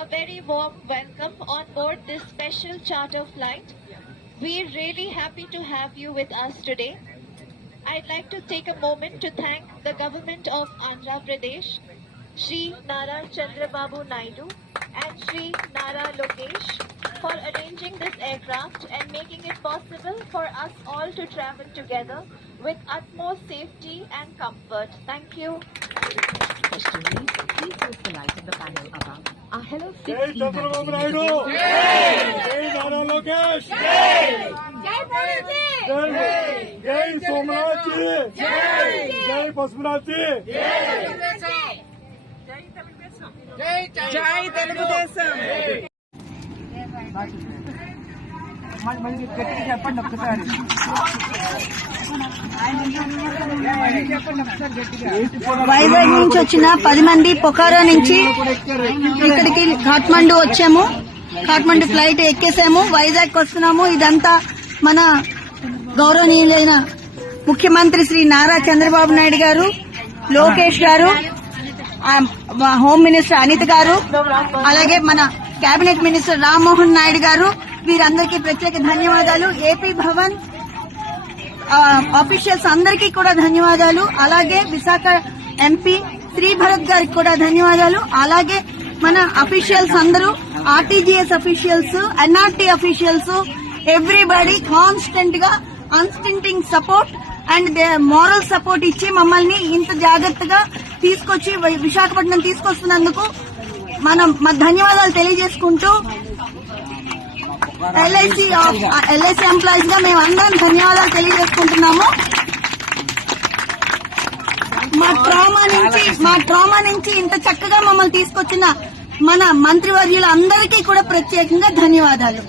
a very warm welcome on board this special charter flight. We're really happy to have you with us today. I'd like to take a moment to thank the government of Andhra Pradesh, Shri Nara Chandrababu Naidu and Shri Nara Lokesh for arranging this aircraft and making it possible for us all to travel together with utmost safety and comfort. Thank you. Questioning, please use the light of the panel above. Our Hello Jai 6 Chandrababu Naidu! Jai Nara Lokesh! Jai Somnath ji! Jai Pasmanath ji! జై తెలుగుదేశం. మళ్ళీ గట్టిగా చెప్పండి ఒక్కసారి. వైజాగ్ నుంచి వచ్చిన 10 మంది పొఖారా నుంచి ఇక్కడికి కాఠ్మండు వచ్చాము. కాఠ్మండు ఫ్లైట్ ఎక్కేసాము, వైజాగ్ వస్తున్నాము. ఇదంతా మన గౌరవనీయులైన ముఖ్యమంత్రి శ్రీ నారా చంద్రబాబు నాయుడు గారు, లోకేష్ గారు, హోమ్ మినిస్టర్ అనిత్ గారు, అలాగే మన కేబినెట్ మినిస్టర్ రామ్మోహన్ నాయుడు గారు, వీరందరికీ ప్రత్యేక ధన్యవాదాలు. ఏపీ భవన్ ఆఫీషియల్స్ అందరికీ కూడా ధన్యవాదాలు. అలాగే విశాఖ ఎంపీ శ్రీ భరత్ గారికి కూడా ధన్యవాదాలు. అలాగే మన అఫీషియల్స్ అందరూ, RTGS officials, NRT officials, everybody constant గా unstinting support and moral support ఇచ్చి మమ్మల్ని ఇంత జాగ్రత్తగా తీసుకొచ్చి విశాఖపట్నం తీసుకొస్తున్నందుకు మనం ధన్యవాదాలు తెలియజేసుకుంటూ ఎల్ఐసి ఎంప్లాయీస్ గా మేము అందరం ధన్యవాదాలు తెలియజేసుకుంటున్నాము. మా ట్రామా నుంచి ఇంత చక్కగా మమ్మల్ని తీసుకొచ్చిన మన మంత్రివర్యులందరికీ కూడా ప్రత్యేకంగా ధన్యవాదాలు.